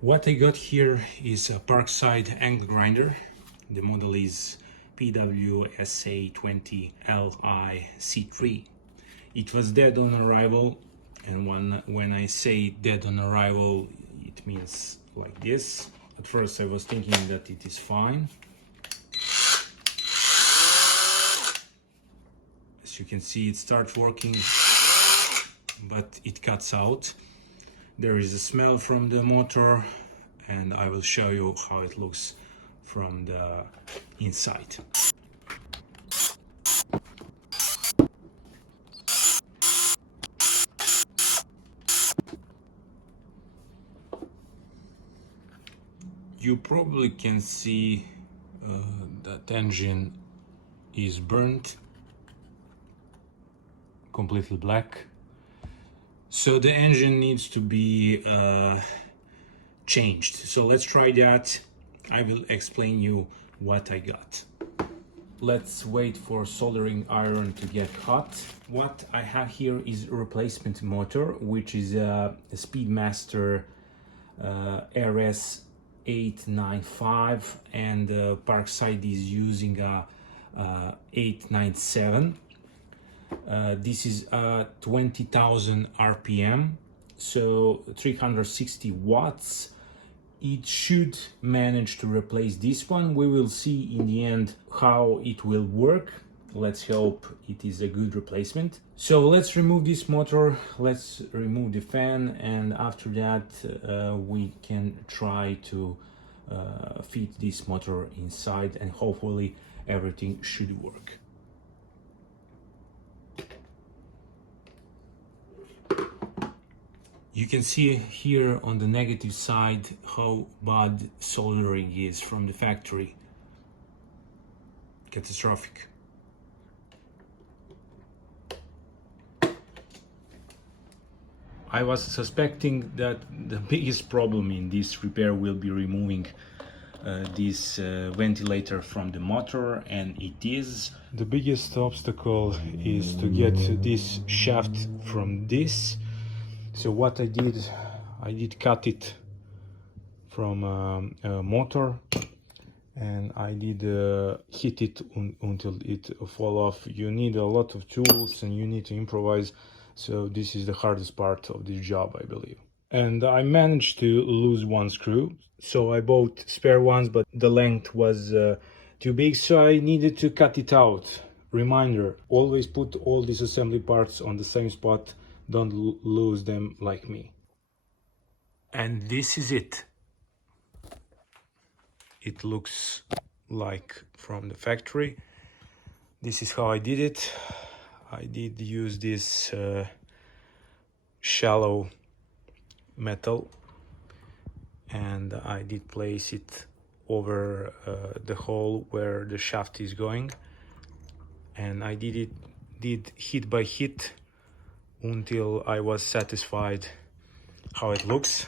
What I got here is a Parkside angle grinder. The model is PWSA 20LIC3. It was dead on arrival, and when I say dead on arrival, it means like this. At first I was thinking that it is fine. As you can see, it starts working, but it cuts out. There is a smell from the motor, and I will show you how it looks from the inside. You probably can see that engine is burnt, completely black. So the engine needs to be changed. So let's try that. I will explain you what I got. Let's wait for soldering iron to get hot. What I have here is a replacement motor, which is a Speedmaster RS 895, and Parkside is using a 897. This is 20,000 RPM, so 360 watts. It should manage to replace this one. We will see in the end how it will work. Let's hope it is a good replacement. So let's remove this motor, let's remove the fan, and after that we can try to fit this motor inside, and hopefully everything should work. You can see here on the negative side how bad soldering is from the factory. Catastrophic. I was suspecting that the biggest problem in this repair will be removing this ventilator from the motor, and it is. The biggest obstacle is to get this shaft from this. So what I did cut it from a motor, and I did hit it until it fall off. You need a lot of tools and you need to improvise. So this is the hardest part of this job, I believe. And I managed to lose one screw. So I bought spare ones, but the length was too big, so I needed to cut it out. Reminder, always put all these assembly parts on the same spot. Don't lose them like me. And this is it. It looks like from the factory. This is how I did it. I did use this shallow metal, and I did place it over the hole where the shaft is going, and I did hit by hit until I was satisfied how it looks.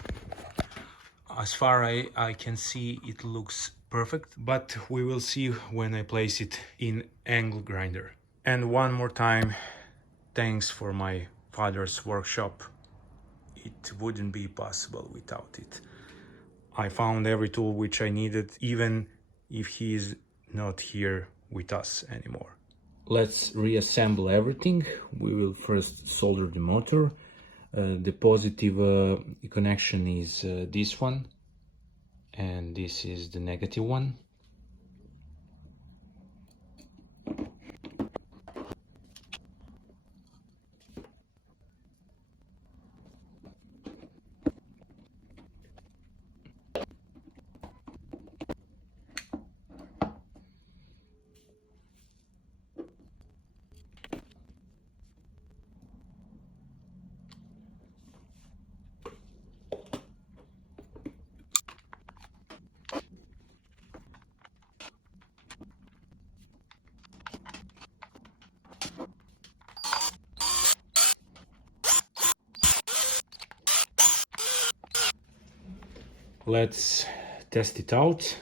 As far as I can see, it looks perfect, but we will see when I place it in angle grinder. And one more time, thanks for my father's workshop. It wouldn't be possible without it. I found every tool which I needed, even if he is not here with us anymore. Let's reassemble everything. We will first solder the motor. The positive connection is this one, and this is the negative one. Let's test it out.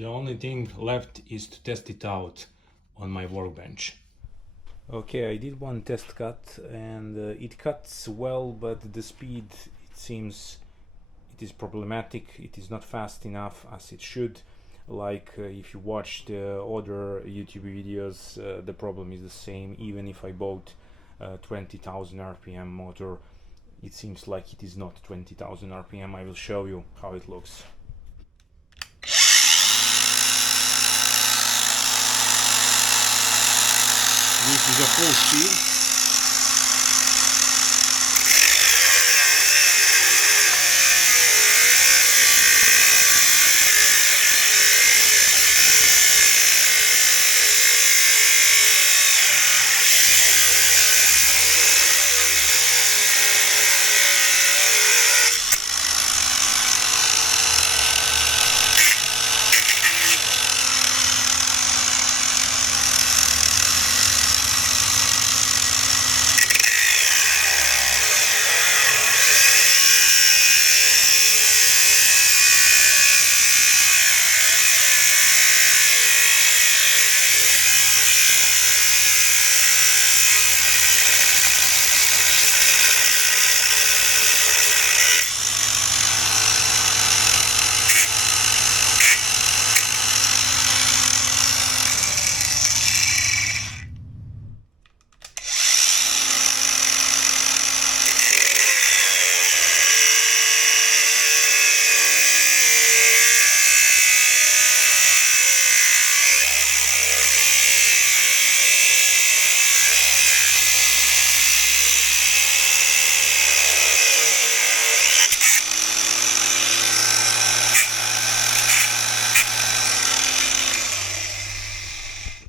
The only thing left is to test it out on my workbench. Okay, I did one test cut and it cuts well, but the speed, it seems, it is problematic. It is not fast enough as it should. Like if you watch the other YouTube videos, the problem is the same. Even if I bought 20,000 RPM motor, it seems like it is not 20,000 RPM. I will show you how it looks. This is a full speed.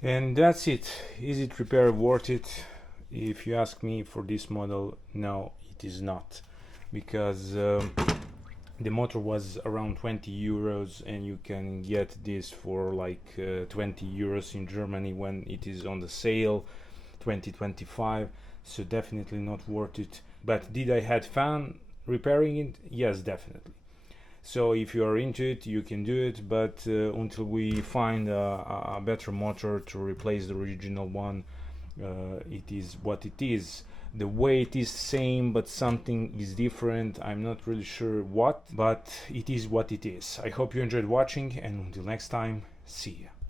And that's it. Is it repair worth it? If you ask me, for this model, no, it is not, because the motor was around 20 euros and you can get this for like 20 euros in Germany when it is on the sale, 2025. So definitely not worth it. But did I had fun repairing it? Yes, definitely. So if you are into it, you can do it, but until we find a better motor to replace the original one, it is what it is. The weight is same, but something is different. I'm not really sure what, but it is what it is. I hope you enjoyed watching, and until next time, see ya.